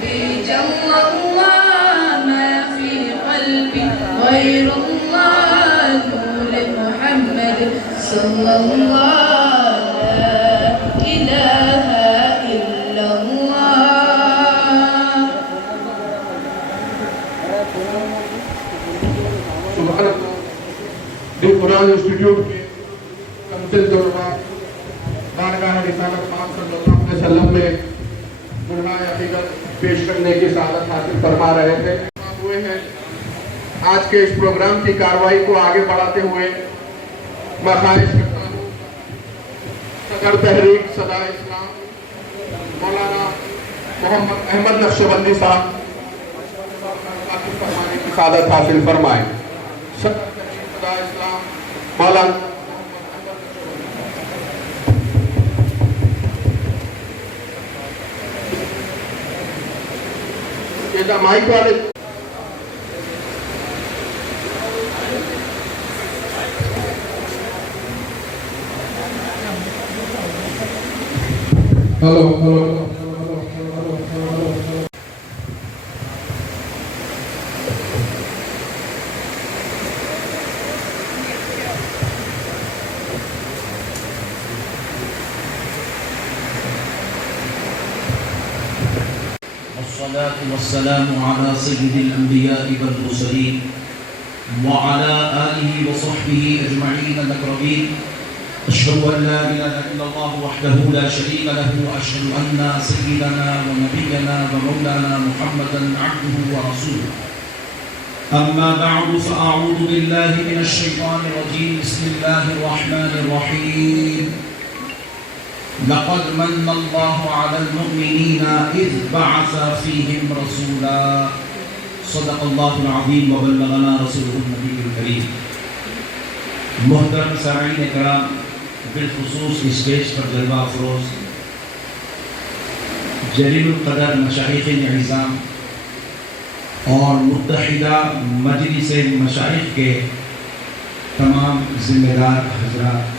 ربي جل الله ما في قلبي غير الله نور محمد صلى الله لا إله إلا الله. سبحان اللہ. دی قرآن انسٹیٹیوٹ کے کمسل طلباء بارگاہ رسالت پاک صلی اللہ علیہ وسلم میں برہان عقیدت پیش کرنے کی سعادت حاصل فرما رہے تھے. ہوئے ہیں آج کے اس پروگرام کی کارروائی کو آگے بڑھاتے ہوئے میں خواہش کرتا ہوں صدر تحریک صدا اسلام مولانا محمد احمد نقشبندی صاحب فرمانے کی سعادت حاصل فرمائیں. صدر تحریک صدا اسلام مولانا مائک والے ہلو والصلاة والسلام على سيد الأنبياء والمرسلين وعلى آله وصحبه أجمعين الأكرمين. أشهد أن لا إله إلا الله وحده لا شريك له وأشهد أن سيدنا ونبينا ومولانا محمدا عبده ورسوله. أما بعد فأعوذ بالله من الشيطان الرجيم. بسم الله الرحمن الرحيم. لقد من الله على المؤمنين إذ بعث فيهم رسولا. صدق الله العظيم وبلغنا رسوله النبي الكريم. محترم سامعین کرام، بالخصوص اسٹیج پر جلوہ افروز جلیل القدر مشائخ اعظام اور متحدہ مجلس مشائخ کے تمام ذمہ دار حضرات،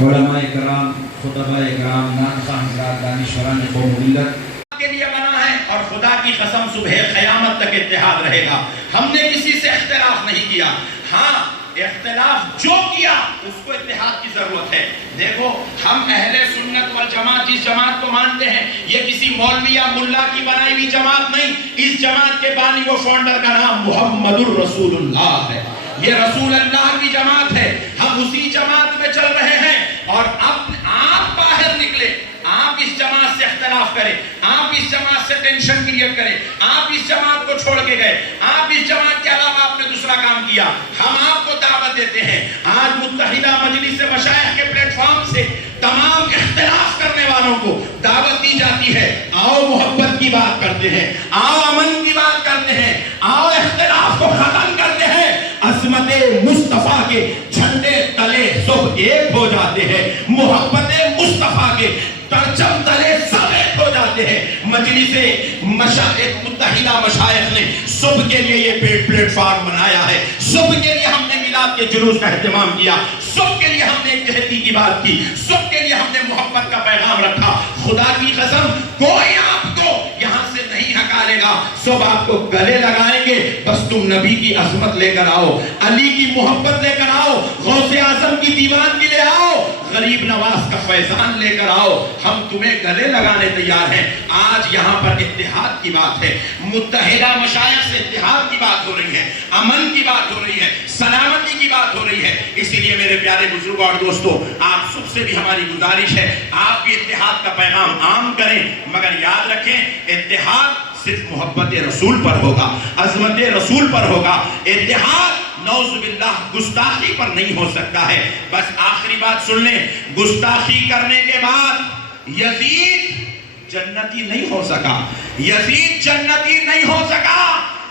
علماء کرام، خطباء کرام، ناطقہ حضرات، دانشوران قوم و ملت کے لیے بنا ہے اور خدا کی قسم صبح قیامت تک اتحاد رہے گا. ہم نے کسی سے اختلاف نہیں کیا. ہاں اختلاف جو کیا اس کو اتحاد کی ضرورت ہے. دیکھو ہم اہل سنت والجماعت جس جماعت کو مانتے ہیں یہ کسی مولوی یا ملا کی بنائی ہوئی جماعت نہیں. اس جماعت کے بانی و فاؤنڈر کا نام محمد الرسول اللہ ہے. یہ رسول اللہ کی جماعت ہے. ہم اسی جماعت میں چل رہے ہیں اور اب آپ باہر نکلے، آپ اس جماعت سے اختلاف کریں، آپ اس جماعت سے ٹینشن کریٹ کریں، آپ اس جماعت کو چھوڑ کے گئے، آپ اس جماعت کے علاوہ آپ نے دوسرا کام کیا، ہم آپ کو دعوت دیتے ہیں. آج متحدہ مجلس مشائخ کے پلیٹ فارم سے تمام اختلاف کرنے والوں کو دعوت دی جاتی ہے. آؤ محبت کی بات کرتے ہیں، آؤ امن کی بات کرتے ہیں، آؤ اختلاف کو ختم کرتے ہیں. عظمت مصطفیٰ کے جھنڈے تلے سب ایک ہو جاتے ہیں. محبت مصطفیٰ کے پرچم تلے سب ایک ہو جاتے ہیں. مجلس مشائخ متحدہ مشائخ نے صبح کے لیے یہ پلیٹ فارم بنایا ہے. صبح کے لیے ہم نے میلاد کے جلوس کا اہتمام کیا. صبح کے لیے ہم نے اتحادی کی بات کی. صبح کے لیے ہم نے محبت کا پیغام رکھا. خدا کی قسم کوئی آپ کو یہاں سے نہیں ہکالے گا. سب آپ کو گلے لگائیں گے. بس تم نبی کی عظمت لے کر آؤ، علی کی محبت لے کر آؤ، غوث اعظم کی دیوانگی لے آؤ، غریب نواز کا فیضان لے کر آؤ. ہم تمہیں گلے لگانے تیار ہیں. آج یہاں پر اتحاد کی بات ہے. متحدہ مشائخ سے اتحاد کی بات ہو رہی ہے، امن کی بات ہو رہی ہے، سلامتی کی بات ہو رہی ہے. اسی لیے میرے پیارے بزرگوں اور دوستوں، آپ سب سے بھی ہماری گزارش ہے آپ بھی اتحاد کا پیغام عام کریں. مگر یاد رکھیں اتحاد صرف محبت رسول پر ہوگا، عظمت رسول پر ہوگا. اتحاد نعوذ باللہ گستاخی پر نہیں ہو سکتا ہے. بس آخری بات سن لیں، گستاخی کرنے کے بعد یزید جنتی نہیں ہو سکا. یزید جنتی نہیں ہو سکا.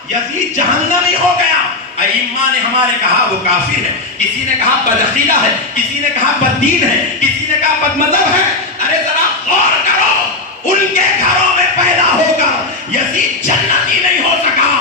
یزید جہنمی ہو گیا. ائمہ نے ہمارے کہا وہ کافر ہے، کسی نے کہا بدعقیدہ ہے، کسی نے کہا بددین ہے، کسی نے کہا بدمذہب ہے. ارے ذرا غور کرو، ان کے گھروں میں پیدا ہو کر یزید جنتی نہیں ہو سکا.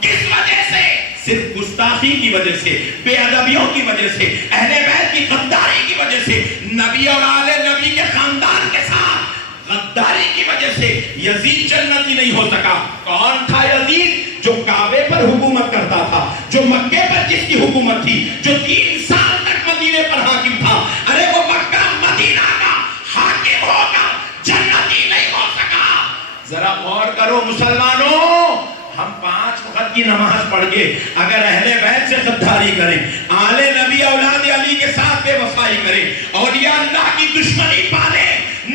کس وجہ سے؟ صرف گستاخی کی وجہ سے، بے ادبیوں کی وجہ سے، اہل بیت کی غداری کی وجہ سے، نبی اور آل نبی کے خاندان کے ساتھ غداری کی وجہ سے یزید جنتی نہیں ہو سکا. کون تھا یزید؟ جو کعبے پر حکومت کرتا تھا، جو مکے پر جس کی حکومت تھی، جو 3 سال تک مدینے پر حاکم تھا. ارے وہ مکہ مدینہ کا حاکم ہو کر جنتی نہیں ہو سکا. ذرا غور کرو مسلمانوں، ہم 5 وقت کی نماز پڑھ کے اگر اہل بیت سے غداری کریں، آل نبی اولاد علی کے ساتھ بے وفائی کریں، اولیاء اللہ کی دشمنی پالیں،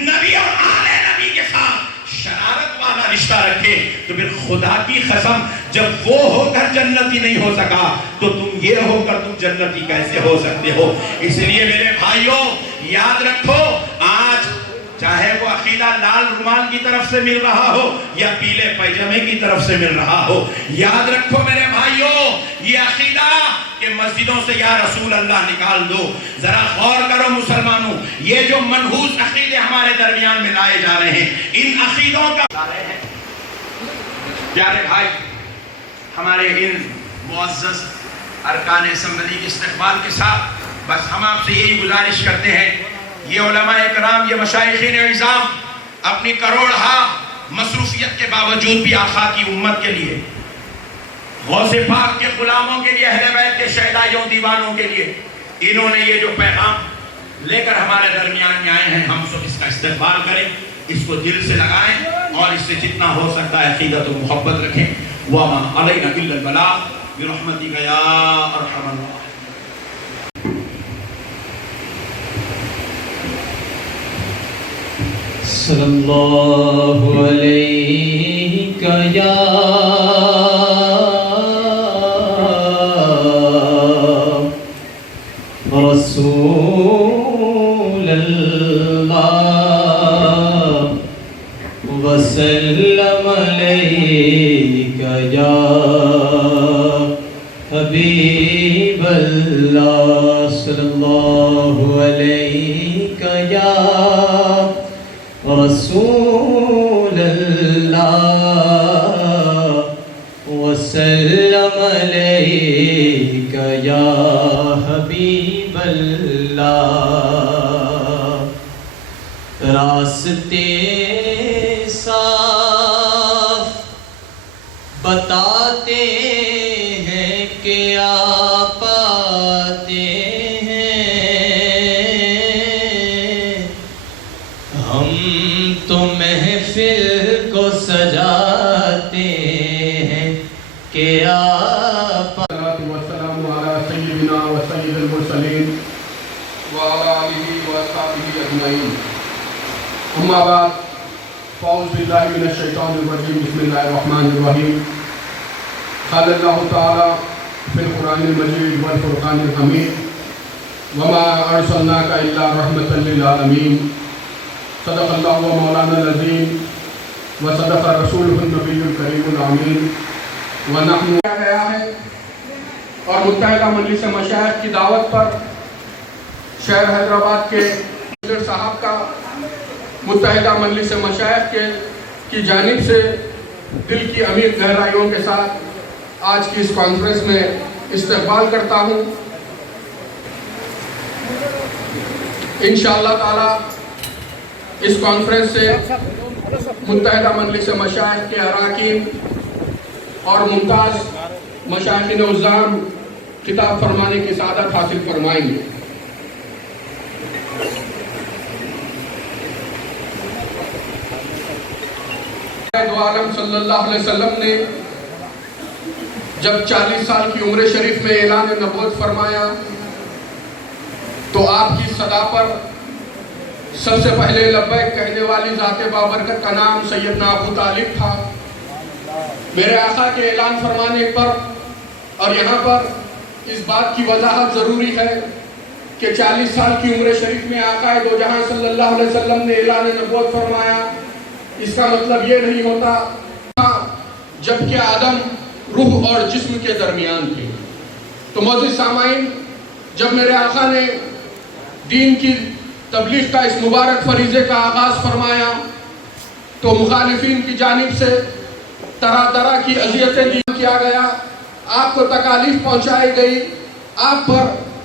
نبی اور آل نبی کے ساتھ شرارت والا رشتہ رکھے، تو پھر خدا کی قسم جب وہ ہو کر جنتی نہیں ہو سکا تو تم یہ ہو کر تم جنتی کیسے ہو سکتے ہو؟ اس لیے میرے بھائیوں یاد رکھو، آج چاہے وہ عقیدہ لال رومال کی طرف سے مل رہا ہو یا پیلے پیجامے کی طرف سے مل رہا ہو، یاد رکھو میرے بھائیوں یہ عقیدہ کہ مسجدوں سے یا رسول اللہ نکال دو. ذرا غور کرو مسلمانوں، یہ جو منحوس عقیدے ہمارے درمیان میں لائے جا رہے ہیں، ان عقیدوں کا پیارے بھائی ہمارے ان معزز ارکان اسمبلی کے استقبال کے ساتھ بس ہم آپ سے یہی گزارش کرتے ہیں، یہ علماء اکرام، یہ مشائخین اعظام اپنی کروڑہا مصروفیت کے باوجود بھی آقا کی امت کے لیے، غوث پاک کے غلاموں کے لیے، اہل بیت کے شہدائیوں دیوانوں کے لیے انہوں نے یہ جو پیغام لے کر ہمارے درمیان میں آئے ہیں، ہم سب اس کا استقبال کریں، اس کو دل سے لگائیں اور اس سے جتنا ہو سکتا ہے عقیدت و محبت رکھیں. وَمَا عَلَيْنَا إِلَّا الْبَلَاغُ بِرَحْمَتِكَ يَا أَرْحَمَ الرَّاحِمِينَ. صلی اللہ علیہ یا رسول اللہ وسلم علیہ یا حبیب اللہ صلی اللہ علیہ یا رسول اللہ وسلم علیک یا حبیب اللہ. راستے صاف بتاتے ہیں کہ آپ آتے تو محفل کو سجاتے ہیں کہ آپ. والسلام علی سیدنا و سید المرسلین وعلی آلہ و اصحابہ اجمعین. اما بعد فاعوذ باللہ من الشیطان الرجیم. بسم اللہ الرحمن الرحیم. قال اللہ تعالی فی القرآن المجید والفرقان الحمید وما ارسلناک الا رحمۃ للعالمین. صدق اللہ و مولانا العظیم و صدق رسولہ النبی الکریم الامین. ونحن گیا ہے اور متحدہ مجلس مشائخ کی دعوت پر شہر حیدرآباد کے صاحب کا متحدہ مجلس مشائخ کی جانب سے دل کی عمیق گہرائیوں کے ساتھ آج کی اس کانفرنس میں استقبال کرتا ہوں. انشاءاللہ تعالی اس کانفرنس سے متحدہ مجلس مشائخ کے اراکین اور ممتاز مشائخین عظام خطاب فرمانے کی سعادت حاصل فرمائیں گے. دو عالم صلی اللہ علیہ وسلم نے جب 40 سال کی عمر شریف میں اعلان نبوت فرمایا تو آپ کی صدا پر سب سے پہلے لبیک کہنے والی ذات بابرکت کا نام سیدنا ابو طالب تھا. میرے آقا کے اعلان فرمانے پر اور یہاں پر اس بات کی وضاحت ضروری ہے کہ 40 سال کی عمر شریف میں آقا دو جہاں صلی اللہ علیہ وسلم نے اعلان نبوت فرمایا، اس کا مطلب یہ نہیں ہوتا جبکہ آدم روح اور جسم کے درمیان تھے. تو معزز سامعین، جب میرے آقا نے دین کی تبلیغ کا اس مبارک فریضے کا آغاز فرمایا تو مخالفین کی جانب سے طرح طرح کی اذیتیں کیا گیا، آپ کو تکالیف پہنچائی گئی، آپ پر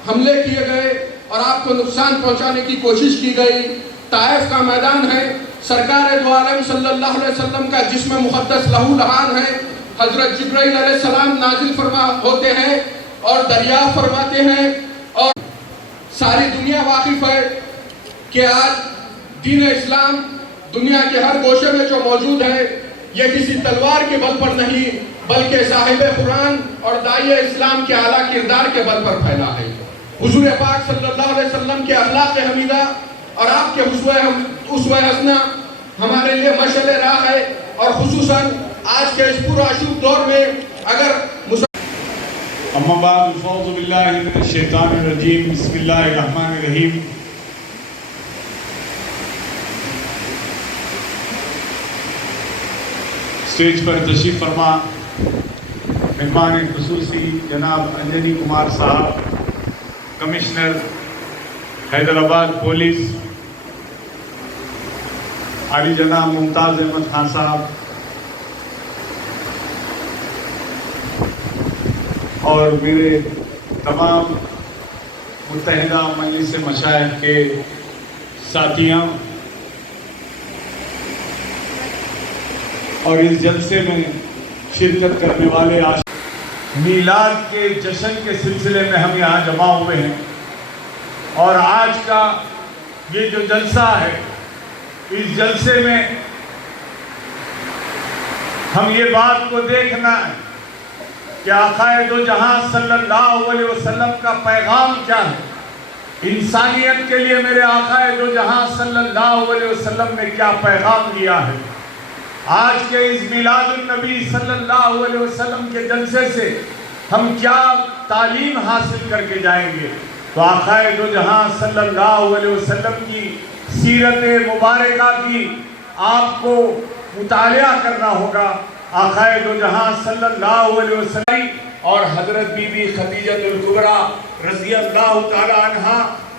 حملے کیے گئے اور آپ کو نقصان پہنچانے کی کوشش کی گئی. طائف کا میدان ہے، سرکار دو عالم صلی اللہ علیہ وسلم کا جسم مقدس لہو لہان ہے. حضرت جبرائیل علیہ السلام نازل فرما ہوتے ہیں اور دریافت فرماتے ہیں، اور ساری دنیا واقف ہے کہ آج دین اسلام دنیا کے ہر گوشے میں جو موجود ہے یہ کسی تلوار کے بل پر نہیں بلکہ صاحب قرآن اور داعی اسلام کے اعلیٰ کردار کے بل پر پھیلا ہے. حضور پاک صلی اللہ علیہ وسلم کے اخلاق حمیدہ اور آپ کے اسوہ حسنہ ہمارے لیے مشعل راہ ہے، اور خصوصاً آج کے اس پرآشوب دور میں اگر اما بعد فاعوذ باللہ من الشیطان الرجیم بسم اللہ الرحمن الرحیم. اسٹیج پر تشریف فرما مہمان خصوصی جناب انجنی کمار صاحب، کمشنر حیدرآباد پولیس، عالی جناب ممتاز احمد خان صاحب، اور میرے تمام متحدہ مجلس مشائخ کے ساتھیوں، اور اس جلسے میں شرکت کرنے والے میلاد کے جشن کے سلسلے میں ہم یہاں جمع ہوئے ہیں. اور آج کا یہ جو جلسہ ہے، اس جلسے میں ہم یہ بات کو دیکھنا ہے کہ آقا دو جہاں صلی اللہ علیہ وسلم کا پیغام کیا ہے. انسانیت کے لیے میرے آقا دو جہاں صلی اللہ علیہ وسلم نے کیا پیغام دیا ہے. آج کے اس میلاد النبی صلی اللہ علیہ وسلم کے جلسے سے ہم کیا تعلیم حاصل کر کے جائیں گے. تو آقا دو جہاں صلی اللہ علیہ وسلم کی سیرت مبارکہ کی آپ کو مطالعہ کرنا ہوگا. آقا دو جہاں صلی اللہ علیہ وسلم اور حضرت بی بی خدیجہ الکبریٰ رضی اللہ تعالی عنہا،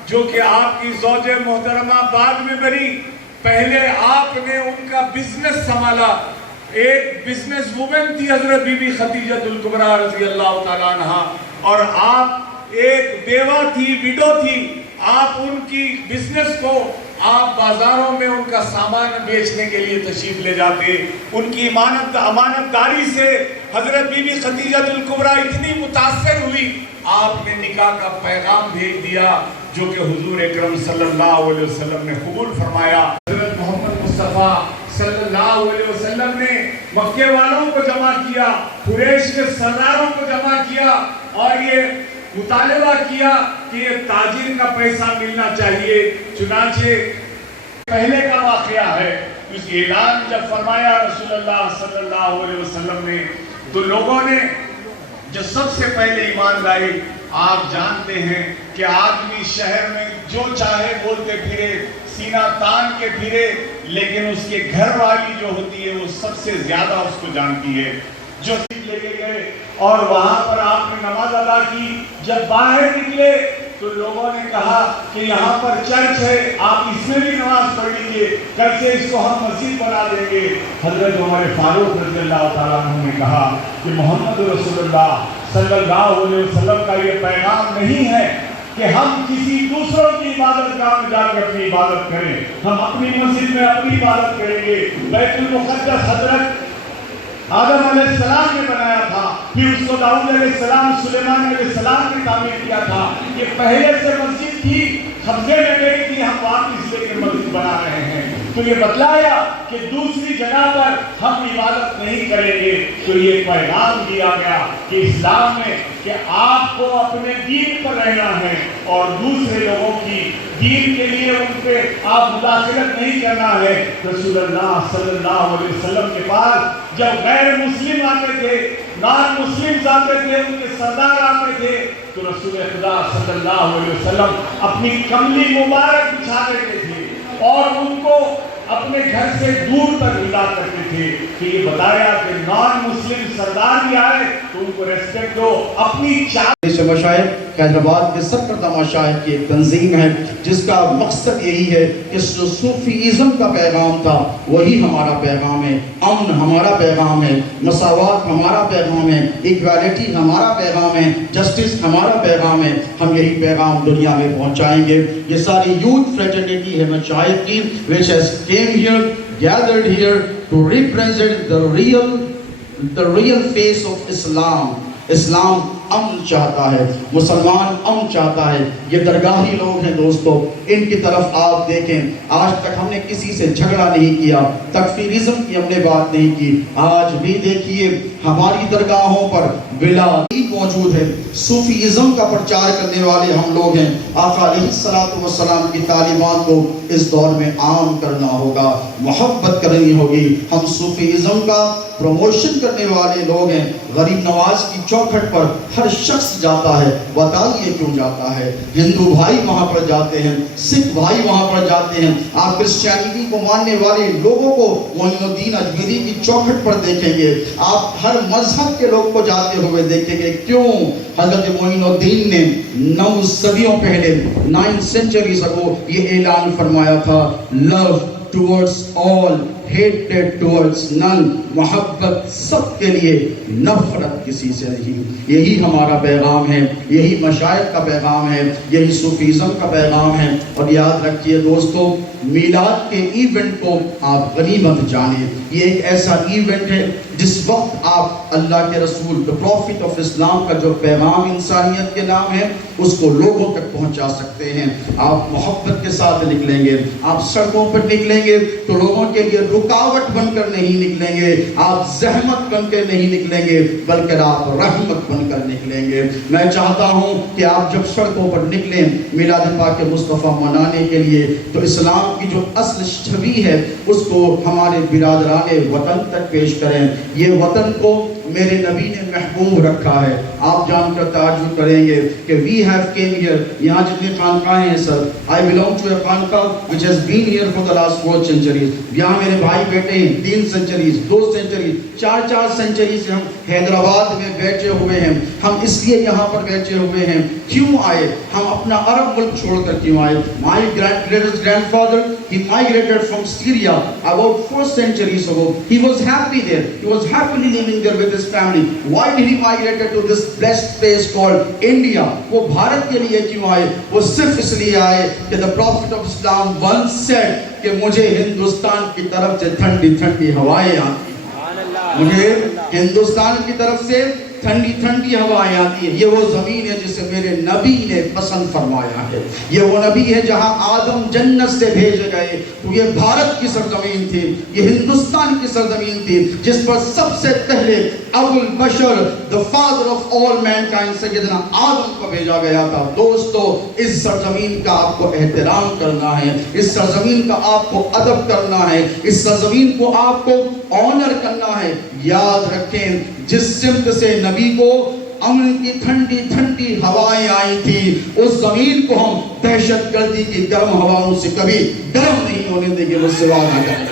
جو کہ آپ کی زوج محترمہ بعد میں بنی، پہلے آپ نے ان کا بزنس سنبھالا. ایک بزنس وومن تھی حضرت بی بی خدیجہ الکبریٰ رضی اللہ تعالی عنہا، اور آپ ایک بیوہ تھی، ویڈو تھی. آپ ان کی بزنس کو آپ بازاروں میں ان کا سامان بیچنے کے لیے تشریف لے جاتے. ان کی امانت داری سے حضرت بی بی خدیجہ الکبریٰ اتنی متاثر ہوئی، آپ نے نکاح کا پیغام بھیج دیا جو کہ حضور اکرم صلی اللہ علیہ وسلم نے قبول فرمایا. حضرت محمد مصطفیٰ صلی اللہ علیہ وسلم نے مکے والوں کو جمع کیا، قریش کے سرداروں کو جمع کیا، اور یہ مطالبہ کیا کہ یہ تاجر کا پیسہ ملنا چاہیے. چنانچہ پہلے کا واقعہ ہے، اس اعلان جب فرمایا رسول اللہ صلی اللہ علیہ وسلم نے، تو لوگوں نے جو سب سے پہلے ایمان لائے. آپ جانتے ہیں کہ آدمی شہر میں جو چاہے بولتے پھرے، سینہ تان کے پھرے، لیکن اس کے گھر والی جو ہوتی ہے وہ سب سے زیادہ اس کو جانتی ہے. جو لے کے گئے اور وہاں پر آپ نے نماز ادا کی. جب باہر نکلے تو لوگوں نے کہا کہ یہاں پر چرچ ہے، آپ اس میں بھی نماز پڑھ لیجئے، کل سے اس کو ہم مسجد بنا دیں گے. حضرت عمر فاروق رضی اللہ تعالیٰ عنہ نے کہا کہ محمد رسول اللہ صلی اللہ علیہ وسلم کا یہ پیغام نہیں ہے کہ ہم کسی دوسروں کی عبادت گاہ میں جا کر اپنی عبادت کریں. ہم اپنی مسجد میں اپنی عبادت کریں گے. بیت المقدس حضرت آدم علیہ السلام نے بنایا تھا، پھر اس کو داؤد علیہ السلام، سلیمان علیہ السلام نے تعمیر کیا تھا. یہ پہلے سے مسجد تھی، قبضے میں گئی تھی، ہم واپس لے کے مسجد بنا رہے ہیں. تو یہ بتلایا کہ دوسری جگہ پر ہم عبادت نہیں کریں گے. تو یہ پیغام دیا گیا کہ اسلام میں کہ آپ کو اپنے دین پر رہنا ہے اور دوسرے لوگوں کی دین کے لیے ان پہ آپ مداخلت نہیں کرنا ہے. رسول اللہ صلی اللہ علیہ وسلم کے پاس جب غیر مسلم آتے تھے، نان مسلم آتے تھے، ان کے سردار آتے تھے، تو رسول خدا صلی اللہ علیہ وسلم اپنی کملی مبارک بچھا دیتے تھے اور ان کو اپنے گھر سے دور تک ودا کرتے تھے. کہ یہ بتایا کہ نان مسلم سردار بھی آئے تو ان کو ریسپیکٹ دو. اپنی سے مشائخ حیدرآباد کے سرکردہ مشائخ کی ایک تنظیم ہے جس کا مقصد یہی ہے کہ صوفیزم کا پیغام تھا وہی ہمارا پیغام ہے، امن ہمارا پیغام ہے، مساوات ہمارا پیغام ہے، ایکوالٹی ہمارا پیغام ہے، جسٹس ہمارا پیغام ہے، ہم یہی پیغام دنیا میں پہنچائیں گے۔ یہ ساری یوتھ فریٹرنیٹی ہے مشائخ کی which has came here, gathered here to represent the real face of Islam. اسلام امن چاہتا ہے، مسلمان امن چاہتا ہے۔ یہ درگاہی لوگ ہیں دوستو، ان کی طرف آپ دیکھیں، آج تک ہم نے کسی سے جھگڑا نہیں کیا، تکفیریزم کی ہم نے بات نہیں کی۔ آج بھی دیکھیے ہماری درگاہوں پر بلا موجود ہے، صوفیزم کا پرچار کرنے والے ہم لوگ ہیں۔ آقا علیہ السلام کی تعلیمات کو اس دور میں عام کرنا ہوگا، محبت کرنی ہوگی۔ ہم صوفیزم کا پروموشن کرنے والے لوگ ہیں۔ غریب نواز کی چوکھٹ پر ہر شخص جاتا ہے، بتائیے کیوں جاتا ہے؟ ہندو بھائی وہاں پر جاتے ہیں، سکھ بھائی وہاں پر جاتے ہیں۔ آپ کرسچینٹی کو ماننے والے لوگوں کو معین الدین اجمیری کی چوکھٹ پر دیکھیں گے، آپ ہر مذہب کے لوگ کو جاتے ہوئے دیکھیں گے۔ کیوں؟ حضرت معین الدین نے 9 صدیوں پہلے 9 centuries ago یہ اعلان فرمایا تھا، love towards all, hatred towards none، محبت سب کے لیے، نفرت کسی سے نہیں۔ یہی ہمارا پیغام ہے، یہی مشائخ کا پیغام ہے، یہی صوفیزم کا پیغام ہے۔ اور یاد رکھیے دوستو، میلاد کے ایونٹ کو آپ غنیمت جانیں۔ یہ ایک ایسا ایونٹ ہے جس وقت آپ اللہ کے رسول the prophet of اسلام کا جو پیغام انسانیت کے نام ہے اس کو لوگوں تک پہنچا سکتے ہیں۔ آپ محبت کے ساتھ نکلیں گے، آپ سڑکوں پر نکلیں گے تو لوگوں کے لیے رکاوٹ بن کر نہیں نکلیں گے، آپ زحمت بن کر نہیں نکلیں گے، بلکہ آپ رحمت بن کر نکلیں گے۔ میں چاہتا ہوں کہ آپ جب سڑکوں پر نکلیں میلاد پاک مصطفیٰ منانے کے لیے تو اسلام کی جو اصل چھوی ہے اس کو ہمارے برادران وطن تک پیش کریں۔ یہ وطن کو میرے نبی نے محبوب رکھا ہے۔ آپ جان کر تعجب کریں گے کہ we have came here، یہاں جتنی خانقاہیں ہیں سر، I belong to a خانقاہ which has been here for the last 4 centuries۔ یہاں میرے بھائی بیٹھے ہیں 3 centuries، 2 centuries، 4 centuries سے ہم حیدرآباد میں بیٹھے ہوئے ہیں۔ ہم اس لیے یہاں پر بیٹھے ہوئے ہیں، کیوں آئے؟ ہم اپنا عرب ملک چھوڑ کر کیوں آئے؟ My grandfather he migrated from Syria about 4 centuries ago۔ He was happy there, he was happily living there with his family۔ Why did he migrate to this blessed place called India؟ وہ بھارت کے لیے کیوں آئے؟ وہ صرف اس لیے آئے کہ the prophet of Islam once said کہ مجھے ہندوستان کی طرف سے ٹھنڈی ٹھنڈی ہوائیں آتی ہیں، مجھے ہندوستان کی طرف سے ٹھنڈی ٹھنڈی ہوائیں آتی ہیں۔ یہ وہ زمین ہے جسے میرے نبی نے پسند فرمایا ہے۔ یہ وہ نبی ہے جہاں آدم جنت سے بھیجے گئے تو یہ بھارت کی سرزمین تھی، یہ ہندوستان کی سرزمین تھی جس پر سب سے پہلے ابو البشر the father of all mankind سیدنا آدم کو بھیجا گیا تھا۔ دوستو، اس سرزمین کا آپ کو احترام کرنا ہے، اس سرزمین کا آپ کو ادب کرنا ہے، اس سرزمین کو آپ کو آنر کرنا ہے۔ یاد رکھیں جس سمت سے نبی کو امن کی ٹھنڈی ٹھنڈی ہوائیں آئی تھی اس زمین کو ہم دہشت گردی کی گرم ہواؤں سے کبھی گرم نہیں ہونے دیں گے۔ مجھ سے وعدہ کریں،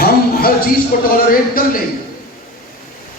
ہم ہر چیز کو ٹالریٹ کر لیں گے۔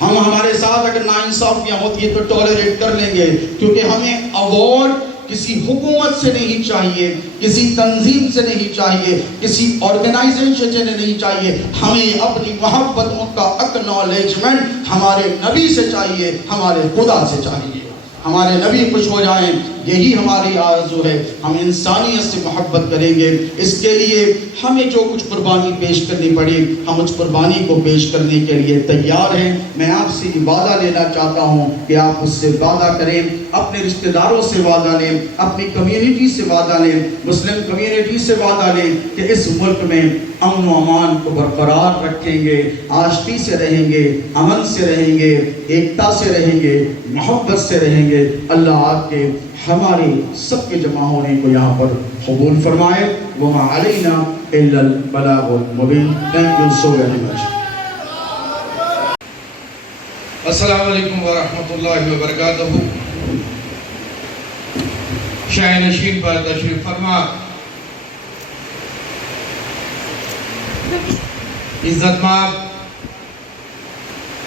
ہم ہمارے ساتھ اگر ناانصافیاں ہوتی ہے تو ٹالریٹ کر لیں گے، کیونکہ ہمیں ایوارڈ کسی حکومت سے نہیں چاہیے، کسی تنظیم سے نہیں چاہیے، کسی آرگنائزیشن سے نہیں چاہیے۔ ہمیں اپنی محبتوں کا اکنالجمنٹ ہمارے نبی سے چاہیے، ہمارے خدا سے چاہیے۔ ہمارے نبی خوش ہو جائیں، یہی ہماری آرزو ہے۔ ہم انسانیت سے محبت کریں گے، اس کے لیے ہمیں جو کچھ قربانی پیش کرنی پڑے ہم اس قربانی کو پیش کرنے کے لیے تیار ہیں۔ میں آپ سے وعدہ لینا چاہتا ہوں کہ آپ اس سے وعدہ کریں، اپنے رشتہ داروں سے وعدہ لیں، اپنی کمیونٹی سے وعدہ لیں، مسلم کمیونٹی سے وعدہ لیں کہ اس ملک میں امن و امان کو برقرار رکھیں گے، آشتی سے رہیں گے، امن سے رہیں گے، ایکتا سے رہیں گے، محبت سے رہیں گے۔ اللہ آپ کے ہمارے سب کے جمع ہونے کو یہاں پر قبول فرمائے۔ وما علینا الا البلاغ المبین۔ Thank you so very much. السلام علیکم ورحمۃ اللہ وبرکاتہ۔ شاہ نشین پر تشریف فرما، عزت مآب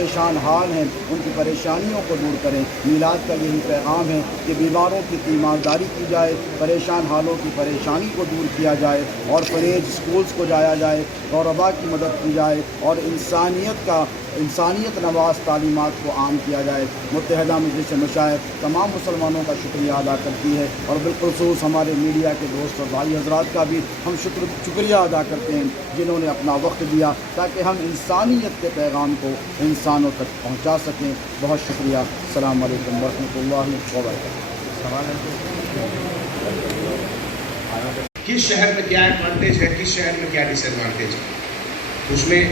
پریشان حال ہیں ان کی پریشانیوں کو دور کریں۔ میلاد کا یہی پیغام ہے کہ بیماروں کی تیمارداری کی جائے، پریشان حالوں کی پریشانی کو دور کیا جائے، اور پرہیز اسکولز کو جایا جائے، غرباء کی مدد کی جائے، اور انسانیت نواز تعلیمات کو عام کیا جائے۔ متحدہ مجلس مشائخ تمام مسلمانوں کا شکریہ ادا کرتی ہے، اور بالخصوص ہمارے میڈیا کے دوست اور بھائی حضرات کا بھی ہم شکریہ ادا کرتے ہیں جنہوں نے اپنا وقت دیا تاکہ ہم انسانیت کے پیغام کو انسانوں تک پہنچا سکیں۔ بہت شکریہ۔ السلام علیکم ورحمۃ اللہ وبرکاتہ۔ کس شہر میں کیا ایڈوانٹیج ہے، کس شہر میں کیا ڈس ایڈوانٹیج ہے، اس میں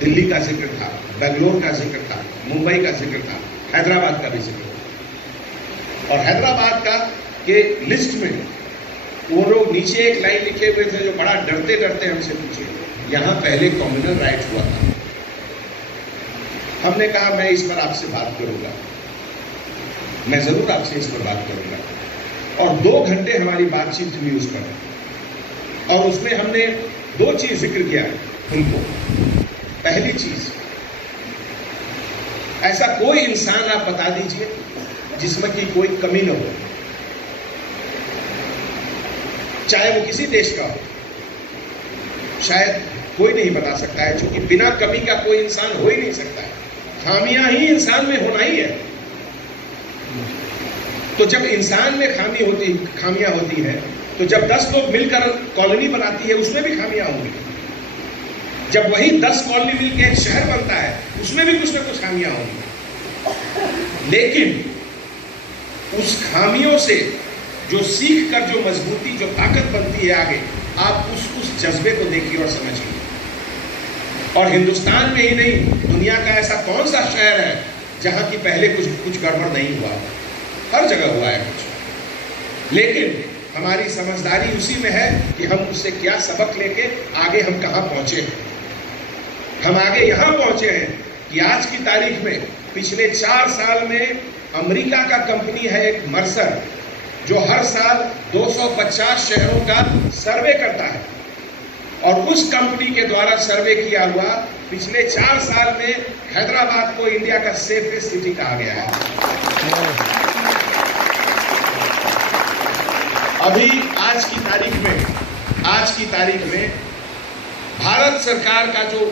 دلی کا ذکر تھا، بنگلور کا ذکر تھا، ممبئی کا ذکر تھا، حیدرآباد کا بھی ذکر تھا۔ اور حیدرآباد کا کہ لسٹ میں وہ لوگ نیچے ایک لائن لکھے ہوئے تھے جو بڑا ڈرتے ڈرتے ہم سے پوچھے، یہاں پہلے کمیونل رائٹ ہوا تھا۔ ہم نے کہا میں اس پر آپ سے بات کروں گا، میں ضرور آپ سے اس پر بات کروں گا، اور 2 گھنٹے ہماری بات چیت ہوئی اس پر، اور اس میں ہم نے 2 چیز ذکر کیا ان کو۔ پہلی چیز، ایسا کوئی انسان آپ بتا دیجئے جس میں کی کوئی کمی نہ ہو، چاہے وہ کسی دیش کا ہو، شاید کوئی نہیں بتا سکتا ہے، چونکہ بنا کمی کا کوئی انسان ہو ہی نہیں سکتا ہے، خامیاں ہی انسان میں ہونا ہی ہے۔ تو جب انسان میں خامیاں ہوتی ہیں تو جب 10 لوگ مل کر کالونی بناتی ہے اس میں بھی خامیاں ہوں گی، جب وہی 10 کالونی مل کے ایک شہر بنتا ہے اس میں بھی کچھ نہ کچھ خامیاں ہوں گی، لیکن اس خامیوں سے جو سیکھ کر جو مضبوطی، جو طاقت بنتی ہے آگے، آپ اس جذبے کو دیکھیے اور سمجھیے۔ اور ہندوستان میں ہی نہیں، دنیا کا ایسا کون سا شہر ہے جہاں کی پہلے کچھ گڑبڑ نہیں ہوا؟ ہر جگہ ہوا ہے کچھ، لیکن ہماری سمجھداری اسی میں ہے کہ ہم اس سے کیا سبق لے کے آگے ہم کہاں پہنچے ہیں۔ ہم آگے یہاں پہنچے ہیں کہ آج کی تاریخ میں پچھلے 4 سال میں امریکہ کا کمپنی ہے ایک مرسر، جو ہر سال 250 شہروں کا سروے کرتا ہے، اور اس کمپنی کے دوارا سروے کیا ہوا پچھلے 4 سال میں حیدرآباد کو انڈیا کا سیفسٹ سٹی کہا گیا ہے۔ ابھی آج کی تاریخ میں بھارت سرکار کا جو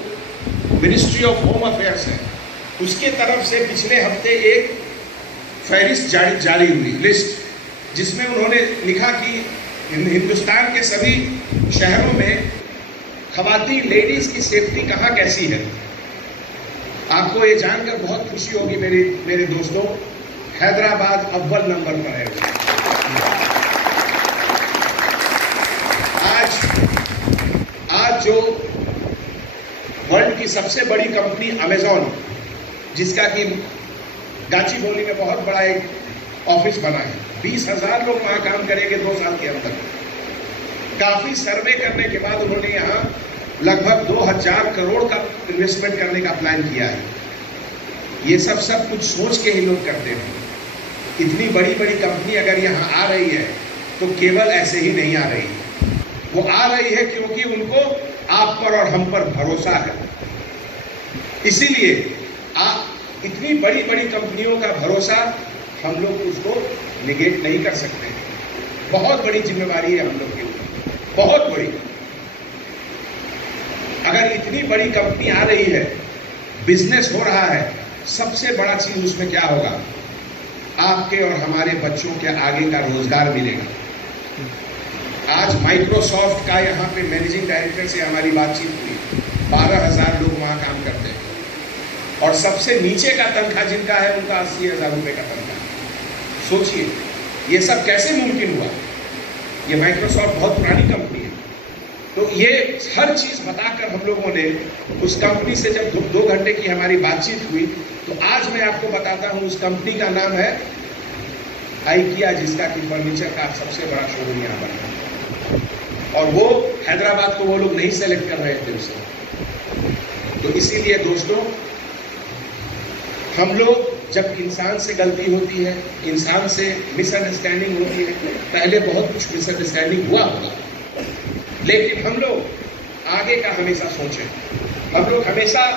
منسٹری آف ہوم افیئرس ہے، اس کے طرف سے پچھلے ہفتے ایک فہرست جاری ہوئی، لسٹ، جس میں انہوں نے لکھا کہ ہندوستان کے سبھی شہروں میں خواتین لیڈیز کی سیفٹی کہاں کیسی ہے۔ آپ کو یہ جان کر بہت خوشی ہوگی میرے دوستوں، حیدرآباد اول نمبر پر ہے۔ آج جو ورلڈ کی سب سے بڑی کمپنی امیزون، جس کا کہ گاچی بولی میں بہت بڑا ایک آفس بنا ہے، 20,000 لوگ وہاں کام کریں گے 2 سال کے اندر۔ کافی سروے کرنے کے بعد انہوں نے یہاں لگ بھگ 2,000 کروڑ کا انویسٹمنٹ کرنے کا پلان کیا ہے۔ یہ سب کچھ سوچ کے ہی لوگ کرتے ہیں۔ اتنی بڑی کمپنی اگر یہاں آ رہی ہے تو کیول ایسے ہی نہیں آ رہی، وہ آ رہی ہے کیونکہ ان کو آپ پر اور ہم پر بھروسہ ہے۔ اسی لیے آپ اتنی بڑی کمپنیوں کا بھروسہ ہم لوگ اس کو نگیٹ نہیں کر سکتے۔ بہت بڑی ذمہ داری ہے ہم لوگ کے اوپر، بہت بڑی۔ اگر اتنی بڑی کمپنی آ رہی ہے، بزنس ہو رہا ہے، سب سے بڑا چیز اس میں کیا ہوگا؟ آپ کے اور ہمارے بچوں کے آگے کا روزگار ملے گا۔ آج مائکروسافٹ کا یہاں پہ مینیجنگ ڈائریکٹر سے ہماری بات چیت ہوئی، 12,000 لوگ وہاں کام کرتے ہیں، اور سب سے نیچے کا تنخواہ جن کا ہے ان کا 80,000 روپے کا تنخواہ۔ سوچئے یہ سب کیسے ممکن ہوا؟ یہ مائکروسافٹ بہت پرانی کمپنی ہے۔ تو یہ ہر چیز بتا کر ہم لوگوں نے اس کمپنی سے جب 2 گھنٹے کی ہماری بات چیت ہوئی، تو آج میں آپ کو بتاتا ہوں اس کمپنی کا نام ہے آئیکیا، جس کا کہ فرنیچر کا سب سے بڑا شو روم یہاں پر ہے، اور وہ حیدرآباد کو وہ لوگ نہیں سیلیکٹ کر رہے تھے اسے۔ تو اسی لیے دوستوں، ہم لوگ جب انسان سے غلطی ہوتی ہے، انسان سے مس انڈرسٹینڈنگ ہوتی ہے، پہلے بہت کچھ مس انڈرسٹینڈنگ ہوا ہوگا، لیکن ہم لوگ آگے کا ہمیشہ سوچیں، ہم لوگ ہمیشہ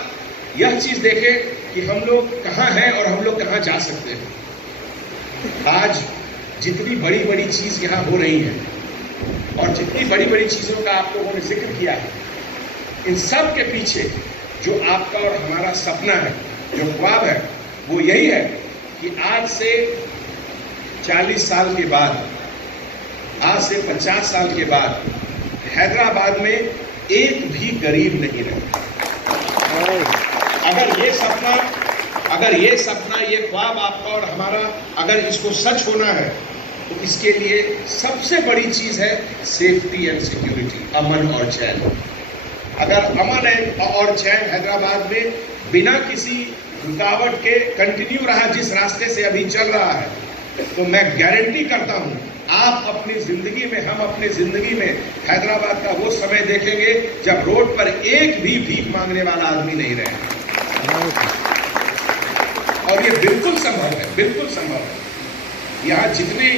یہ چیز دیکھیں کہ ہم لوگ کہاں ہیں اور ہم لوگ کہاں جا سکتے ہیں۔ آج جتنی بڑی بڑی چیز یہاں ہو رہی ہیں اور جتنی بڑی بڑی چیزوں کا آپ لوگوں نے ذکر کیا ہے، ان سب کے پیچھے جو آپ کا اور ہمارا سپنا ہے، جو خواب ہے، وہ یہی ہے کہ آج سے 40 سال کے بعد، آج سے 50 سال کے بعد حیدرآباد میں ایک بھی غریب نہیں رہے۔ اگر یہ سپنا، یہ خواب آپ کا اور ہمارا اگر اس کو سچ ہونا ہے تو اس کے لیے سب سے بڑی چیز ہے سیفٹی اینڈ سیکیورٹی، امن اور چین۔ اگر امن اور چین حیدرآباد میں بنا کسی رکاوٹ کے کنٹینیو رہا جس راستے سے ابھی چل رہا ہے، تو میں گارنٹی کرتا ہوں آپ اپنی زندگی میں، ہم اپنی زندگی میں حیدرآباد کا وہ سمے دیکھیں گے جب روڈ پر ایک بھی بھیک مانگنے والا آدمی نہیں رہے گا۔ اور یہ بالکل سمبھو ہے، بالکل سمبھو ہے۔ یہاں جتنے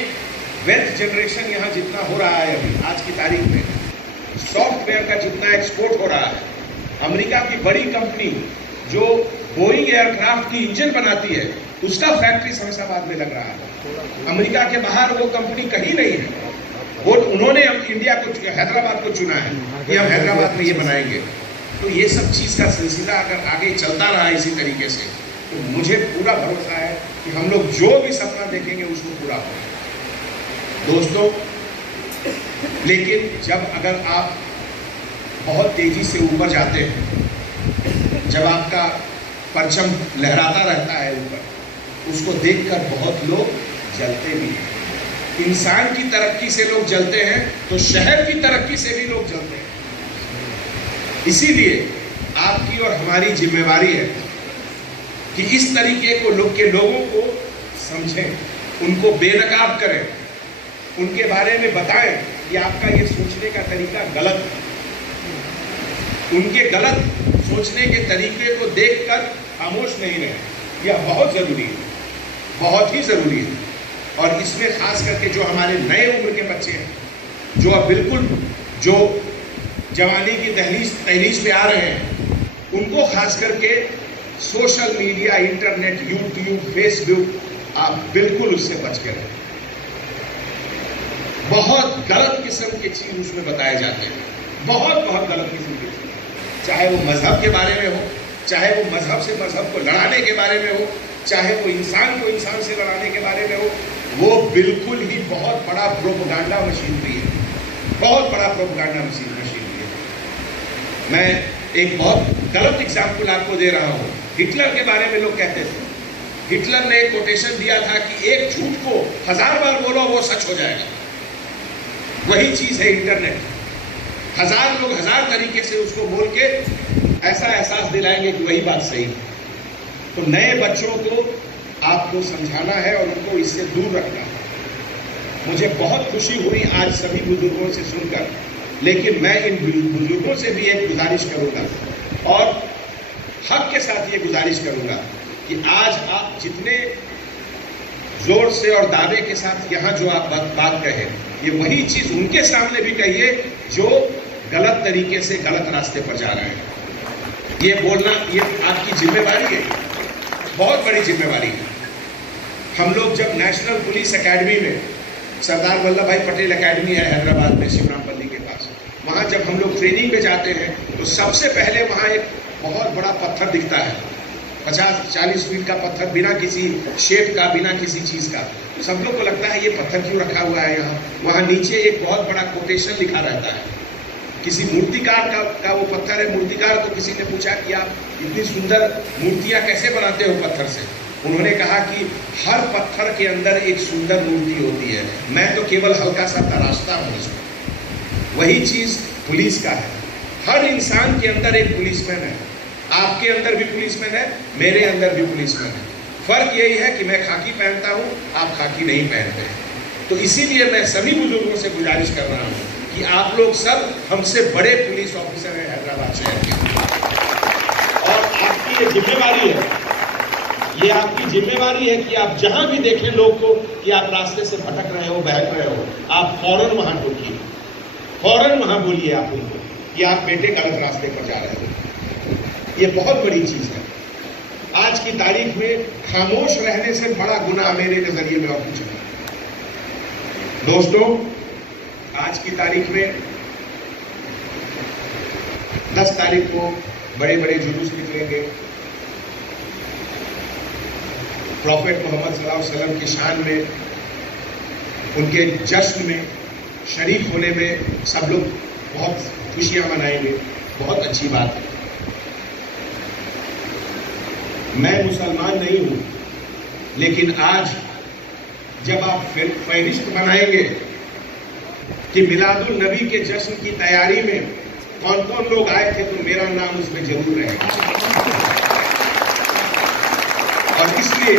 ویلتھ جنریشن یہاں جتنا ہو رہا ہے ابھی آج کی تاریخ میں، سافٹ ویئر کا جتنا ایکسپورٹ ہو رہا ہے، امریکہ کی بڑی کمپنی جو بوئنگ ایئر کرافٹ کی انجن بناتی ہے، اس کا فیکٹری شمس آباد میں لگ رہا ہے۔ امریکہ کے باہر وہ کمپنی کہیں نہیں ہے، وہ انہوں نے انڈیا کو، حیدرآباد کو چنا ہے کہ ہم حیدرآباد میں یہ بنائیں گے۔ تو یہ سب چیز کا سلسلہ اگر آگے چلتا رہا اسی طریقے سے تو مجھے پورا بھروسہ ہے کہ ہم لوگ جو بھی سپنا دیکھیں گے اس کو پورا ہوگا۔ دوستو، لیکن جب اگر آپ بہت تیزی سے اوپر جاتے ہیں، جب آپ کا پرچم لہراتا رہتا ہے اوپر، اس کو دیکھ کر بہت لوگ جلتے بھی ہیں۔ انسان کی ترقی سے لوگ جلتے ہیں تو شہر کی ترقی سے بھی لوگ جلتے ہیں۔ اسی لیے آپ کی اور ہماری ذمہ داری ہے کہ اس طریقے کو لوگوں کو سمجھیں، ان کو بے نقاب کریں، ان کے بارے میں بتائیں کہ آپ کا یہ سوچنے کا طریقہ غلط ہے۔ ان کے غلط سوچنے کے طریقے کو دیکھ کر خاموش نہیں رہیں، یہ بہت ضروری ہے، بہت ہی ضروری ہے۔ اور اس میں خاص کر کے جو ہمارے نئے عمر کے بچے ہیں، جو اب بالکل جو جوانی کی تہلیز پہ آ رہے ہیں، ان کو خاص کر کے social media, internet, YouTube, Facebook, آپ بالکل اس سے بچ کے رہیں۔ بہت غلط قسم کی چیز اس میں بتائے جاتے ہیں، بہت غلط قسم کی چیز، چاہے وہ مذہب کے بارے میں ہو، چاہے وہ مذہب سے مذہب کو لڑانے کے بارے میں ہو، چاہے وہ انسان کو انسان سے لڑانے کے بارے میں ہو، وہ بالکل ہی بہت بڑا پروپیگنڈا مشینری ہے، بہت بڑا پروپیگنڈا مشینری ہے۔ میں ایک بہت غلط اگزامپل آپ کو دے رہا ہوں۔ ہٹلر کے بارے میں لوگ کہتے تھے، ہٹلر نے ایک کوٹیشن دیا تھا کہ ایک جھوٹ کو 1000 بار بولو وہ سچ ہو جائے گا۔ وہی چیز ہے انٹرنیٹ، 1000 لوگ 1000 طریقے سے اس کو بول کے ایسا احساس دلائیں گے کہ وہی بات صحیح ہے۔ تو نئے بچوں کو آپ کو سمجھانا ہے اور ان کو اس سے دور رکھنا ہے۔ مجھے بہت خوشی ہوئی آج سبھی بزرگوں سے سن کر، لیکن میں ان بزرگوں سے بھی ایک گزارش کروں گا اور حق کے ساتھ یہ گزارش کروں گا کہ آج آپ جتنے زور سے اور دعوے کے ساتھ یہاں جو آپ بات کہیں، یہ وہی چیز ان کے سامنے بھی کہیے جو غلط طریقے سے غلط راستے پر جا رہے ہیں۔ یہ بولنا یہ آپ کی ذمہ داری ہے، بہت بڑی ذمہ داری ہے۔ ہم لوگ جب نیشنل پولیس اکیڈمی میں، سردار ولبھ بھائی پٹیل اکیڈمی ہے حیدرآباد میں شیورام پلی کے پاس، وہاں جب ہم لوگ ٹریننگ پہ جاتے ہیں تو سب سے پہلے وہاں ایک بہت بڑا پتھر دکھتا ہے، 50-40 فیٹ کا پتھر، بنا کسی شیپ کا، بنا کسی چیز کا۔ سب لوگ کو لگتا ہے یہ پتھر کیوں رکھا ہوا ہے یہاں؟ وہاں نیچے ایک بہت بڑا کوٹیشن لکھا رہتا ہے، کسی مورتیکار کا وہ پتھر ہے۔ مورتیکار کو کسی نے پوچھا کہ آپ اتنی سندر مورتیاں کیسے بناتے ہو پتھر سے؟ انہوں نے کہا کہ ہر پتھر کے اندر ایک سندر مورتی ہوتی ہے، میں تو کیول ہلکا سا تراشتا ہوں اس کو۔ وہی چیز پولیس کا ہے، ہر انسان کے اندر ایک پولیس مین ہے، آپ کے اندر بھی پولیس مین ہے، میرے اندر بھی پولیس مین ہے۔ فرق یہی ہے کہ میں خاکی پہنتا ہوں، آپ خاکی نہیں پہنتے ہیں۔ تو اسی لیے میں سبھی بزرگوں سے گزارش کر رہا ہوں کہ آپ لوگ سب ہم سے بڑے پولیس آفیسر ہیں حیدرآباد شہر کے، اور آپ کی یہ ذمہ داری ہے، یہ آپ کی ذمہ داری ہے کہ آپ جہاں بھی دیکھیں لوگ کو کہ آپ راستے سے بھٹک رہے ہو، بہک رہے ہو، آپ فوراً وہاں ٹوکیے، فوراً وہاں بولیے آپ ان کو کہ آپ بیٹے غلط راستے پر جا رہے ہو۔ یہ بہت بڑی چیز ہے۔ آج کی تاریخ میں خاموش رہنے سے بڑا گناہ میرے نظریے میں اور کچھ نہیں۔ دوستو، آج کی تاریخ میں 10 تاریخ کو بڑے بڑے جلوس نکلیں گے، پروفیٹ محمد صلی اللہ علیہ وسلم کی شان میں، ان کے جشن میں شریک ہونے میں سب لوگ بہت خوشیاں منائیں گے، بہت اچھی بات ہے۔ میں مسلمان نہیں ہوں، لیکن آج جب آپ فہرست بنائیں گے کہ میلاد النبی کے جشن کی تیاری میں کون کون لوگ آئے تھے تو میرا نام اس میں ضرور رہے گا، اور اس لیے